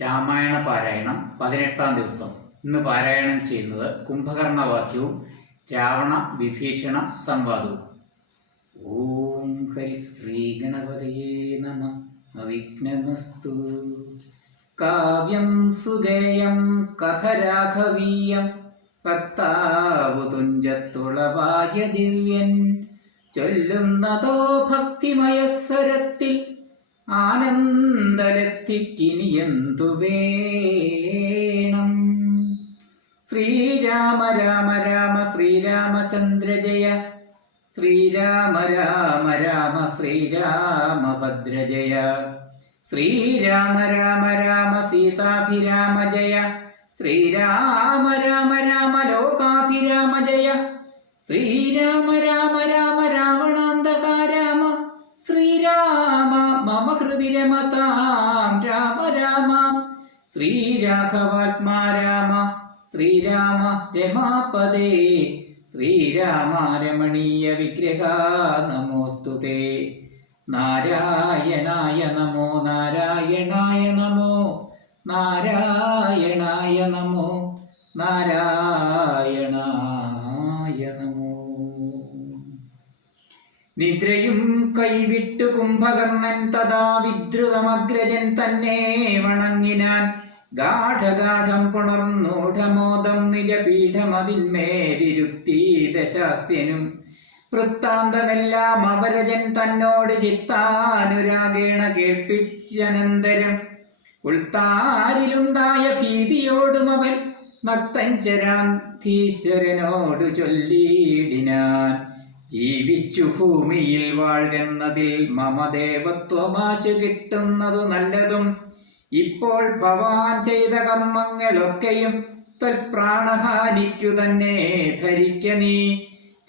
രാമായണ പാരായണം 18-ാം ദിവസം. ഇന്ന് പാരായണം ചെയ്യുന്നത് കുംഭകർണവാക്യവും രാവണ വിഭീഷണ സംവാദവും. ഓം ഹരി ശ്രീ ഗണപതയേ നമഃ. അവിഘ്നമസ്തു. കാവ്യം സുഗേയം കഥരാഘവീയം കർത്താവു തുഞ്ചത്തുളവായ ദിവ്യൻ ചൊല്ലുന്നതോ ഭക്തിമയസ്വരത്തിൽ ആനന്ദലത്തിക്കിനിയെന്തു വേണം. ശ്രീരാമ രാമ രാമ ശ്രീരാമചന്ദ്ര ജയ, ശ്രീരാമ രാമ രാമ ശ്രീരാമഭദ്ര ജയ, ശ്രീരാമ രാമ രാമ സീതാഭിരാമ ജയ, ശ്രീരാമ രാമ രാമ ലോകാഭിരാമ ജയ, ശ്രീരാമ രാമ രാമ രാവണാന്തക രാമ, ശ്രീരാമ മമ ഹൃദി രമതാം രാമ രാമ, ശ്രീരാഘവാത്മാ രാമ, ശ്രീരാമ രമാപദേ, ശ്രീരാമ രമണീയ വിഗ്രഹ നമോസ്തുതേ. നാരായണായ നമോ, നാരായണായ നമോ, നാരായണായ നമോ, നാരായണായ നമോ. നിദ്രയും കൈവിട്ടു കുംഭകർണൻ തഥാ വിദ്രുതമഗ്രജൻ തന്നെ വണങ്ങിനാൻ. ഗാഠഗാഠം പുണർന്നൂഢമോദം നിജപീഠമതിന്മേലിരുത്തി ദശാസ്യനും. വൃത്താന്തമെല്ലാം അവരജൻ തന്നോട് ചിത്താനുരാഗേണ കേൾപ്പിച്ചനന്തരം ഉൾത്താരിലുണ്ടായ ഭീതിയോടും അവൻ നക്തഞ്ചരാധീശ്വരനോടു ചൊല്ലിയിടിനാൻ. ജീവിച്ചു ഭൂമിയിൽ വാഴ്കെന്നതിൽ മമ ദേവത്വമാശു കിട്ടുന്നതു നല്ലതും. ഇപ്പോൾ ഭവാൻ ചെയ്ത കർമ്മങ്ങളൊക്കെയും തൽപ്രാണഹാനിക്കു തന്നെ ധരിക്ക നീ.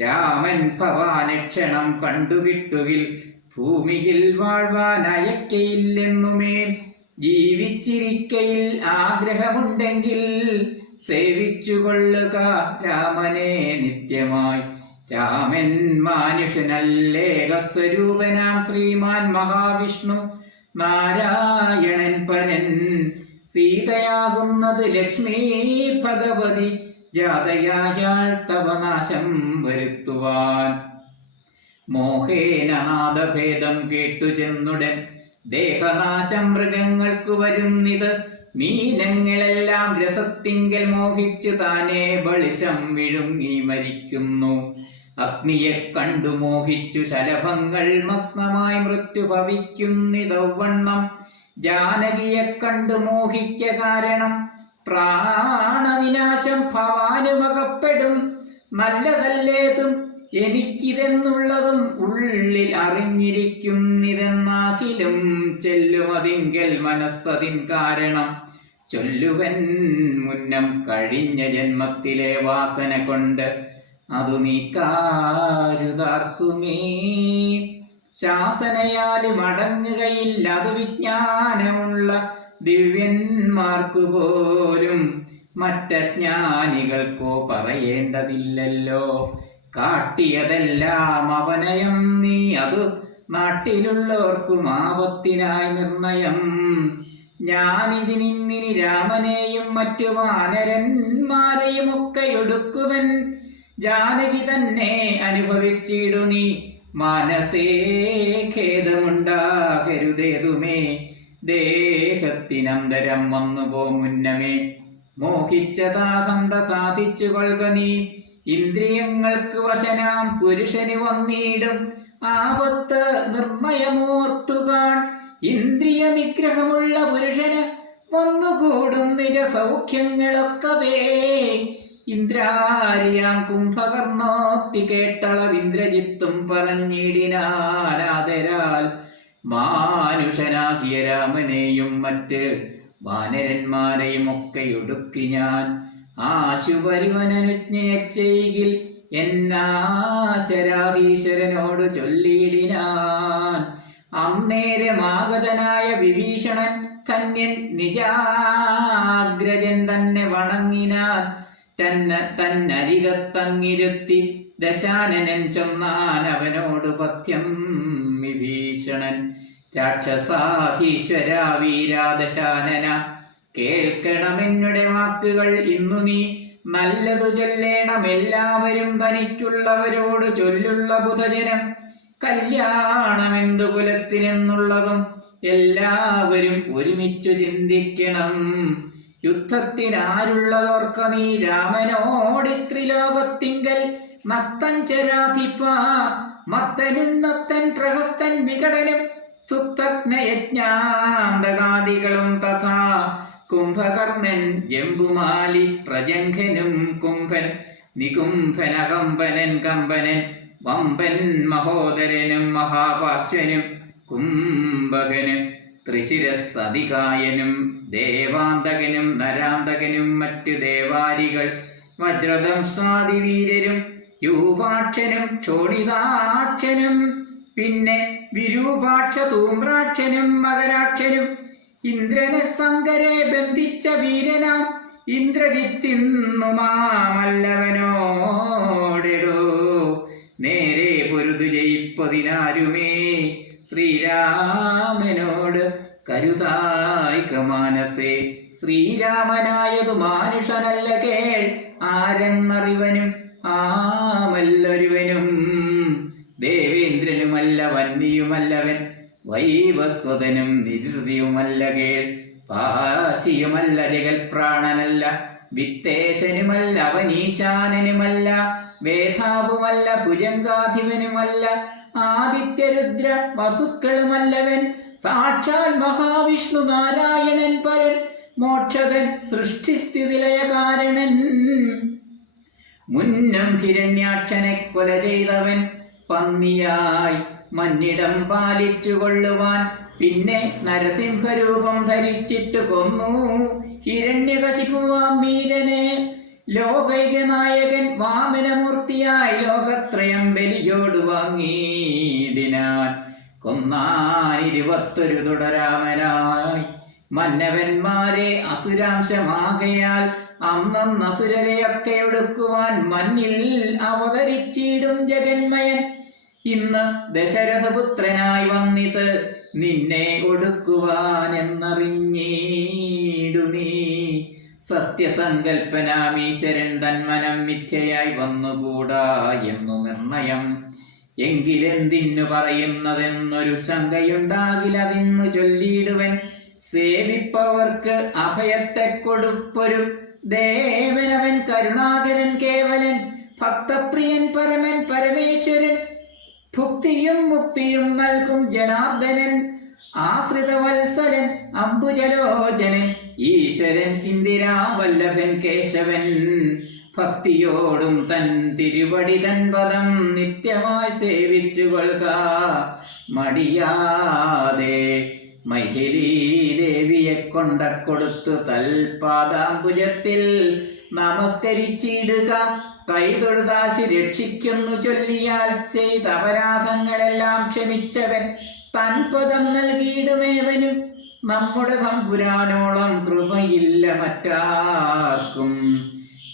രാമൻ ഭവാനക്ഷണം കണ്ടുകിട്ടുകിൽ ഭൂമിയിൽ വാഴ്വാൻ അയക്കയില്ലെന്നുമേ. ജീവിച്ചിരിക്കയിൽ ആഗ്രഹമുണ്ടെങ്കിൽ സേവിച്ചുകൊള്ളുക രാമനെ നിത്യമായി. രാമൻ മാനുഷനല്ലേകസ്വരൂപനാം ശ്രീമാൻ മഹാവിഷ്ണു നാരായണൻ പരൻ. സീതയാകുന്നത് ലക്ഷ്മീ ഭഗവതി ജാതയായാൾ തവ നാശം വരുത്തുവാൻ. മോഹേന നാദഭേദം കേട്ടു ചെന്നുടൻ ദേഹനാശം മൃഗങ്ങൾക്കു വരുന്നിത്. മീനങ്ങളെല്ലാം രസത്തിങ്കൽ മോഹിച്ചു താനേ ബളിശം വിഴുങ്ങി മരിക്കുന്നു. അഗ്നിയെ കണ്ടു മോഹിച്ചു ശലഭങ്ങൾ മഗ്നമായി മൃത്യു ഭവിക്കുന്നിതവണ്ണം. ജാനകിയെ കണ്ടു മോഹിക്ക കാരണം പ്രാണവിനാശം ഭവാനുമകപ്പെടും. നല്ലതല്ലേതും എനിക്കിതെന്നുള്ളതും ഉള്ളിൽ അറിഞ്ഞിരിക്കുന്നിതെന്നാകിലും ചെല്ലുമതിങ്കൽ മനസ്സതിൻ കാരണം. ചൊല്ലുവൻ മുന്നം കഴിഞ്ഞ ജന്മത്തിലെ വാസന കൊണ്ട് അതു നീക്കാരുതാർക്കുമേ. ശാസനയാലും അടങ്ങുകയില്ല അതു വിജ്ഞാനമുള്ള ദിവ്യന്മാർക്കു പോലും. മറ്റജ്ഞാനികൾക്കോ പറയേണ്ടതില്ലല്ലോ. കാട്ടിയതെല്ലാം അവനയം നീ, അതു നാട്ടിലുള്ളവർക്കും ആപത്തിനായി നിർണയം. ഞാനിതിനിന്നിനി രാമനെയും മറ്റു വാനരന്മാരെയും ഒക്കെ ഒടുക്കുവൻ. ജാനകി തന്നെ അനുഭവിച്ചിടു നീ, മനസ്സേ ഖേദമുണ്ടാകരുതേതുമേ. ദേഹത്തിനന്തരം വന്നുപോ മുന്നമേ. മോഹിച്ചതാകന്ത സാധിച്ചു കൊള്ളുക നീ. ഇന്ദ്രിയങ്ങൾക്ക് വശനാം പുരുഷന് വന്നിടും ആപത്ത് നിർണയമോർത്തുകാൺ. ഇന്ദ്രിയ നിഗ്രഹമുള്ള പുരുഷന് വന്നുകൂടും നിരസൗഖ്യങ്ങളൊക്കവേ. ഇന്ദ്രാരിയാം കുംഭകർണോക്തി കേട്ടളവിന്ദ്രജിത്തും പറഞ്ഞിടിനാലാദരാൽ. മാനുഷനാകിയ രാമനെയും മറ്റ് വാനരന്മാരെയും ഒക്കെ ഒടുക്കി ഞാൻ. ആശുപരിവനനുജ്ഞയെ ചെയ്കിൽ എന്നാശരാധീശ്വരനോട് ചൊല്ലിയിടിനാൻ. അന്നേരമാഗതനായ വിഭീഷണൻ ധന്യൻ നിജാഗ്രജൻ തന്നെ വണങ്ങിനാൻ. തന്നരികത്തങ്ങിരുത്തി ദശാനനൻ ചൊന്നാൻ അവനോട് പഥ്യം വിഭീഷണൻ. രാക്ഷസാധീശ്വര വീരാദശാനന കേൾക്കണമെന്നുടെ വാക്കുകൾ ഇന്നു നീ നല്ലതു ചൊല്ലേണം എല്ലാവരും തനിക്കുള്ളവരോട് ചൊല്ലുള്ള ബുധജനം കല്യാണമെന്തു കുലത്തിനെന്നുള്ളതും എല്ലാവരും ഒരുമിച്ചു ചിന്തിക്കണം. യുദ്ധത്തിനാരുള്ളതോർക്ക നീ രാമനോടിത്രിലോകത്തിങ്കൽ നക്തൻ ചരാധിപ മത്തനുന്നത്തൻ പ്രഹസ്തൻ വികടനും സുപ്തജ്ഞയജ്ഞാന്തകാദികളും തഥാ കുംഭകർണൻ ജംബുമാലി പ്രജംഘനും കുംഭൻ നികുംഭനകമ്പനൻ കമ്പനൻ വമ്പൻ മഹോദരനും മഹാപാർശ്വനും കുംഭകനും ത്രിശിരസ്സതികായനും ദേവാന്തകനും നരാന്തകനും മറ്റു ദേവാരികൾ വജ്രദംസാദിവീരരും യൂപാക്ഷനും ക്ഷോണിതാക്ഷനും പിന്നെ വിരൂപാക്ഷ തൂമ്രാക്ഷനും മകരാക്ഷനും ഇന്ദ്രനെ ശങ്കരെ ബന്ധിച്ച വീരനാം ഇന്ദ്രജിത്തിന്നു മാമല്ലവനോടെടോ നേരെ പൊരുതു ജയിപ്പതിനാരുമേ ശ്രീരാമനോട് കരുതായിക മാനസേ. ശ്രീരാമനായതു മാനുഷനല്ല കേൾ ആരെന്നറിവനും ആമല്ലൊരുവനും ദേവേന്ദ്രനുമല്ല വന്യയുമല്ലവൻ വൈവസ്വതനും നിരുതിയുമല്ല കേൾ പാശിയുമല്ല ജഗൽപ്രാണനല്ല വിത്തേശനുമല്ല അവനീശാനനുമല്ല വേധാവുമല്ല ഭുജങ്കാധിപനുമല്ല ആദിത്യരുദ്ര വസുക്കളുമല്ലവൻ സാക്ഷാൽ മഹാവിഷ്ണു നാരായണൻ പരൻ മോക്ഷകൻ സൃഷ്ടിസ്ഥിതിലയ കാരണൻ മുന്നം ഹിരണ്യാക്ഷനെ കൊല ചെയ്തവൻ പന്നിയായി മന്നിടം പാലിച്ചു കൊള്ളുവാൻ പിന്നെ നരസിംഹരൂപം ധരിച്ചിട്ട് കൊന്നു ഹിരണ്യകശിപുവാം വീരനെ. ലോകൈക നായകൻ വാമനമൂർത്തിയായി ലോകത്രയം ബലിയോട് വാങ്ങിയിടിനാൻ കൊന്നാൻ 21 തുടരാമനായി മന്നവന്മാരെ അസുരാംശമാകയാൽ അന്നസുരരെയൊക്കെ ഒടുക്കുവാൻ മഞ്ഞിൽ അവതരിച്ചിടും ജഗന്മയൻ. ഇന്ന് ദശരഥപുത്രനായി വന്നിത് നിന്നെ ഒടുക്കുവാൻ എന്നറിഞ്ഞീടു നീ. സത്യസങ്കൽപ്പനാമീശ്വരൻ തന്മനം മിഥ്യയായി വന്നുകൂടാ എന്നു നിർണയം. എങ്കിലെന്തിനു പറയുന്നതെന്നൊരു ശങ്കയുണ്ടാകിലതിന്നു ചൊല്ലിയിടുവൻ. സേവിപ്പവർക്ക് അഭയത്തെ കൊടുപ്പൊരു ദേവനവൻ കരുണാകരൻ കേവലൻ ഭക്തപ്രിയൻ പരമൻ പരമേശ്വരൻ ഭുക്തിയും മുക്തിയും നൽകും ജനാർദ്ദനൻ ആശ്രിതവത്സരൻ അംബുജലോചനൻ ഈശ്വരൻ ഇന്ദിരാവല്ലഭൻ കേശവൻ. ഭക്തിയോടും തൻ തിരുവടി തൻ പദം നിത്യമായി സേവിച്ചു കൊള്ളുക മടിയാതെ. മൈഥിലീ ദേവിയെ കൊണ്ടക്കൊടുത്തു തൽപാദാംബുജത്തിൽ നമസ്കരിച്ചിടുക. കൈതൊഴുതാശി രക്ഷിക്കുന്നു ചൊല്ലിയാൽ ചെയ്ത അപരാധങ്ങളെല്ലാം ക്ഷമിച്ചവൻ തൻ പദം നൽകിയിടുമേവനും. നമ്മുടെ തമ്പുരാനോളം കൃപയില്ല മറ്റാർക്കും.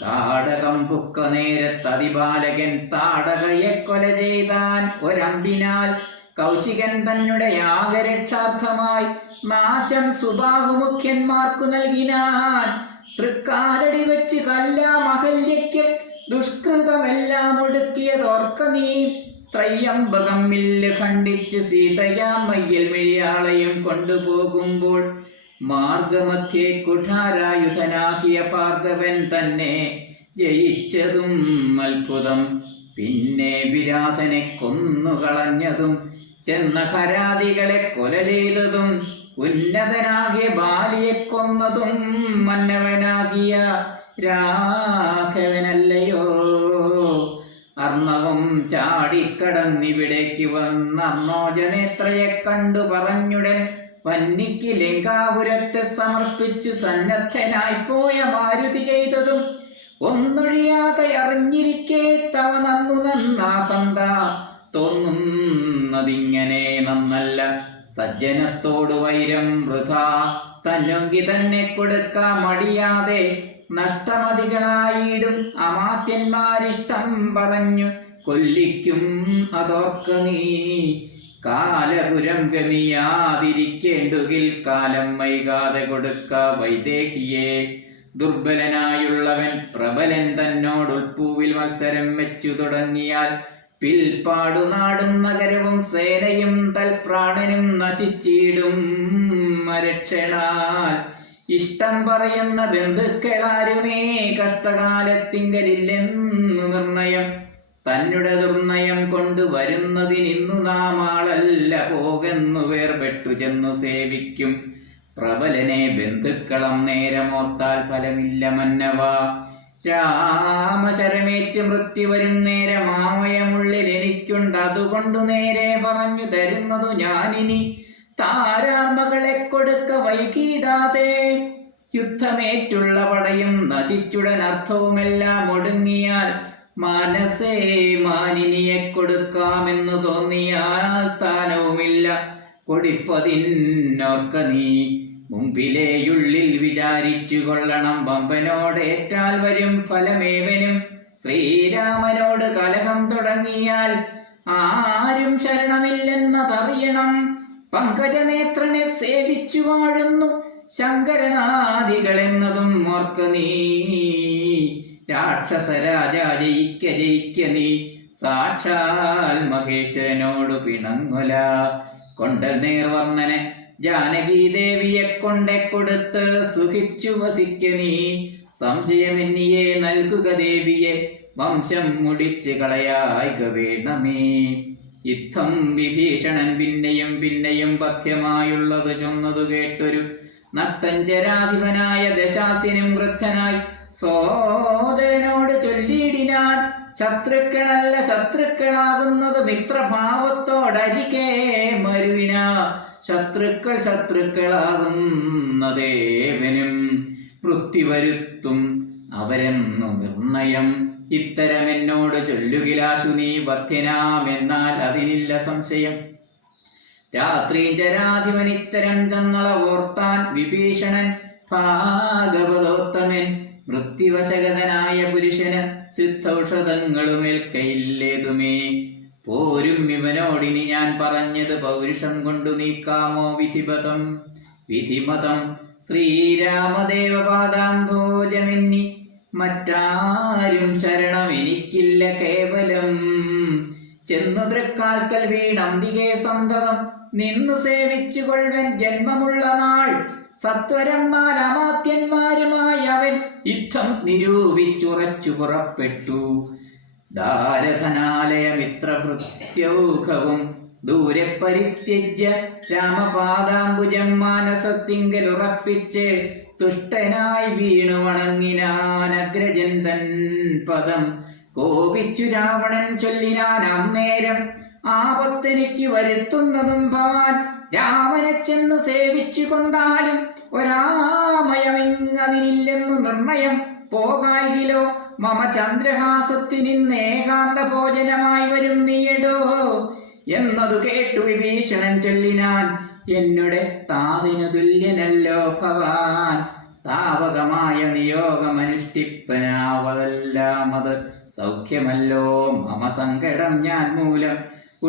കാടകം പുക്ക നേരത്തതിബാലകൻ താടകയെ കൊല ചെയ്താൻ ഒരമ്പിനാൽ. കൗശികൻ തന്നെ യാഗരക്ഷാർത്ഥമായി നാശം സുബാഹുമുഖ്യന്മാർക്കു നൽകിനാൻ. തൃക്കാലടി വെച്ച് കല്ലാമഹല്യയ്ക്ക് ദുഷ്കൃതമെല്ലാം ഒടുക്കിയതോർക്ക നീ. ത്രയ്യംബകം മില്ല് ഖണ്ഡിച്ച് സീതയാമയ്യൽ മിഴിയാളയും കൊണ്ടുപോകുമ്പോൾ മാർഗമധ്യേ കുഠാരായുധനാക്കിയ ഭാർഗവൻ തന്നെ ജയിച്ചതും അത്ഭുതം. പിന്നെ വിരാധനെ കൊന്നുകളഞ്ഞതും ചെന്ന ഖരാദികളെ കൊല ചെയ്തതും ഉന്നതനാകിയ ബാലിയെ കൊന്നതും മന്നവനാകിയ രാഘവനല്ലയോ. അർണവം ചാടിക്കടന്നിവിടേക്ക് വന്ന അമ്മോജനേത്രയെ കണ്ടു പറഞ്ഞുടൻ വന്നിക്ക് ലങ്കാപുരത്തെ സമർപ്പിച്ച് സന്നദ്ധനായി പോയ മാരുതി ചെയ്തതും ഒന്നൊഴിയാതെ അറിഞ്ഞിരിക്കേ തവ നന്നു നന്നാഹന്ത തോന്നുന്നതിങ്ങനെ നന്നല്ല. സജ്ജനത്തോട് വൈരം വൃഥാ തന്നൊങ്കി തന്നെ കൊടുക്കാൻ മടിയാതെ നഷ്ടമതികളായിടും അമാത്യന്മാരിഷ്ടം പറഞ്ഞു കൊല്ലിക്കും അതോർക്ക നീ. കാലപുരം ഗമിയാതിരിക്കേണ്ടുകിൽ കാലം വൈകാതെ കൊടുക്ക വൈദേഹിയെ. ദുർബലനായുള്ളവൻ പ്രബലൻ തന്നോടുൾപ്പൂവിൽ മത്സരം വെച്ചു തുടങ്ങിയാൽ പിൽപ്പാടു നാടും നഗരവും സേനയും തൽപ്രാണനും നശിച്ചിടും മരക്ഷണാൽ. ഇഷ്ടം പറയുന്ന ബന്ധുക്കളാരുമേ കഷ്ടകാലത്തിങ്കലില്ലെന്നു നിർണയം. തന്നെ ദുർനയം കൊണ്ടു വരുന്നതിനിന്നു നാം ആളല്ല പോകെന്നു വേർപെട്ടു ചെന്നു സേവിക്കും പ്രബലനെ ബന്ധുക്കളം നേരമോർത്താൽ ഫലമില്ല മന്നവ. രാമശരമേറ്റ് മൃത്യു വരും നേരം മാമയമുള്ളിൽ എനിക്കുണ്ട്, അതുകൊണ്ടു നേരെ പറഞ്ഞു തരുന്നതു ഞാനിനി. താരാമകളെ കൊടുക്ക വൈകിടാതെ യുദ്ധമേറ്റുള്ള പടയും നശിച്ചുടൻ അർത്ഥവുമെല്ലാം ഒടുങ്ങിയാൽ മനസ്സേ മാനിനിയെ കൊടുക്കാമെന്നു തോന്നിയാൽ സ്ഥാനവുമില്ല കൊടുപ്പതിന്നോർക്ക നീ. മുമ്പിലേയുള്ളിൽ വിചാരിച്ചു കൊള്ളണം പമ്പനോടേറ്റാൽ വരും ഫലമേവനും. ശ്രീരാമനോട് കലഹം തുടങ്ങിയാൽ ആരും ശരണമില്ലെന്നതറിയണം. പങ്കജനേത്രനെ സേവിച്ചു വാഴുന്നു ശങ്കരനാദികളെന്നതും ഓർക്ക നീ. രാക്ഷസരാജ ജയിക്ക നീ, സാക്ഷാൽ മഹേശ്വരനോട് പിണങ്ങുല. കൊണ്ടൽ നേർവർണ്ണനെ ജാനകി ദേവിയെ കൊണ്ടേ കൊടുത്ത് സുഖിച്ചു വസിക്ക നീ. സംശയമെന്നിയെ നൽകുക ദേവിയെ, വംശം മുടിച്ച് കളയായിക വേണമേ. യുദ്ധം വിഭീഷണൻ പിന്നെയും പിന്നെയും പഥ്യമായുള്ളത് ചൊന്നതു കേട്ടൊരു നത്തഞ്ചരാധിപനായ ദശാസ്യനും വൃദ്ധനായി സോദരനോട് ചൊല്ലിയിടിനാൻ. ശത്രുക്കളല്ല ശത്രുക്കളാകുന്നത് മിത്രഭാവത്തോടരികെ മരുവിന. ശത്രുക്കൾ ശത്രുക്കളാകുന്നതേവനും വൃത്തി വരുത്തും അവരെന്നു നിർണയം. ഇത്തരമെന്നോട് ചൊല്ലുകിലാശു നീ വധ്യനാമെന്നാൽ അതിനില്ല സംശയം. രാത്രി ജരാധിപൻ ഇത്തരം ചെന്നള ഓർത്താൻ വിഭീഷണൻ ഭാഗവതോത്തമൻ. വൃത്തിവശഗതനായ പുരുഷന് സിദ്ധൌഷധങ്ങളുമേൽക്കയില്ലേതുമേ. പോരും ഇവനോടിനി ഞാൻ പറഞ്ഞത് പൗരുഷം കൊണ്ടു നീക്കാമോ വിധിമതം. ശ്രീരാമദേവപാദാംഭോജമെന്നി മറ്റാരും ശരണം എനിക്കില്ല കേവലം. ചെന്നു തൃക്കാൽക്കൽ വീണന്തികെ സന്തതം നിന്നു സേവിച്ചു കൊൾവൻ ജന്മമുള്ള നാൾ. സത്വരം നാലമാത്യന്മാരുമായി അവൻ യുദ്ധം നിരൂപിച്ചുറച്ചു പുറപ്പെട്ടു. ദാരധനാലയമിത്രഭൃത്യൗഘവും ദൂരെ പരിത്യജ്യ രാമപാദാംബുജം മാനസത്തിങ്കലുറപ്പിച്ച് തുഷ്ടനായി വീണു വണങ്ങിനാനഗ്രജൻ തൻ പദം. കോപിച്ചു രാവണൻ ചൊല്ലിനാനാം നേരം, ആപത്തെനിക്ക് വരുത്തുന്നതും ഭവാൻ. രാമനെ ചെന്ന് സേവിച്ചു കൊണ്ടാലും ഒരാമയമിങ്ങതിനില്ലെന്നു നിർണയം. പോകായിലോ മമ ചന്ദ്രഹാസത്തിനിന്നേകാന്ത ഭോജനമായി വരും നീയടോ എന്നതു കേട്ടു വിഭീഷണൻ ചൊല്ലിനാൻ. എന്നുടെ താതിനു തുല്യനല്ലോ ഭവാൻ, താവകമായ നിയോഗമനുഷ്ഠിപ്പനാവതെല്ലാം അത് സൗഖ്യമല്ലോ. മമ സങ്കടം ഞാൻ മൂലം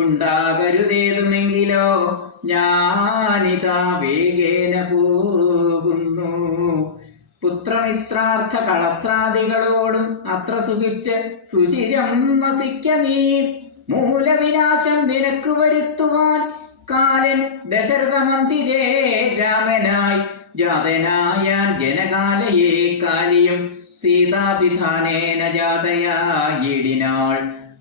ഉണ്ടാകരുതേതുമെങ്കിലോ ഞാനിതാ വേഗേന പോകുന്നു. പുത്രമിത്രാർത്ഥ കളത്രാദികളോടും അത്ര സുഖിച്ച് സുചിരം വസിക്ക നീ. മൂലവിനാശം നിനക്ക് വരുത്തുവാൻ കാലൻ ദശരഥ മന്ദിരേ രാമനായി ജാതനായാൻ ജനകാലയെ കാലിയും സീതാപിധാനേന ജാതയായിടിനാൾ.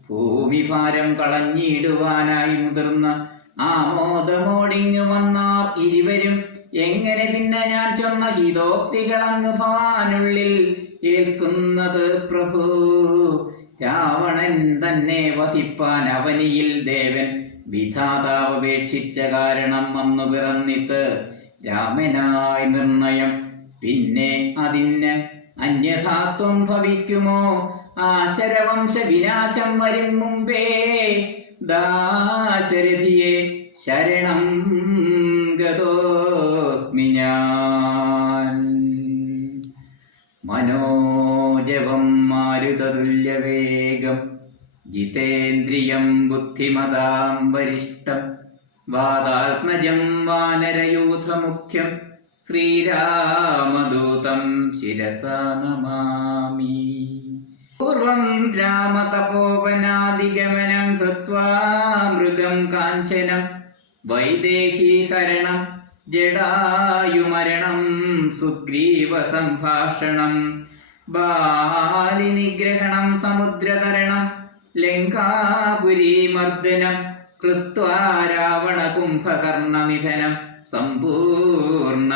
ഭൂമിഭാരം കളഞ്ഞിടുവാനായി മുതിർന്ന ആമോദമോടിങ്ങു വന്നാർ ഇരുവരും. എങ്ങനെ പിന്നെ ഞാൻ ചൊന്ന ഹിതോക്തികളങ്ങ് ഭവാനുള്ളിൽ ഏൽക്കുന്നത് പ്രഭു. രാവണൻ തന്നെ വധിപ്പാൻ അവനിയിൽ ദേവൻ വിധാതാവപേക്ഷിച്ച കാരണം വന്നു പിറന്നിത്ത് രാമനായി നിർണയം. പിന്നെ അതിന് അന്യഥാത്വം ഭവിക്കുമോ? ആശരവംശ വിനാശം വരും മുമ്പേ ദാശരഥിയെ ശരണം ഗതോസ്മി ഞാൻ. മനോജവം മാരുതതുല്യവേഗം ജിതേന്ദ്രിയം ബുദ്ധിമതാം വരിഷ്ഠം വാതാത്മജം വാനരയൂഥമുഖ്യം ശ്രീരാമദൂതം ശിരസാ നമാമി. പൂർവം രാമതപോവനാദിഗമനം കൃത്വാ മൃഗം കാഞ്ചനം വൈദേഹീഹരണം ജടായുമരണം സുഗ്രീവസംഭാഷണം ബാലിനിഗ്രഹണം സമുദ്രതരണം ലങ്കാപുരീമർദ്ദനം കൃത്വാ രാവണകുംഭകർണനിധനം സമ്പൂർണ്ണരാമായണം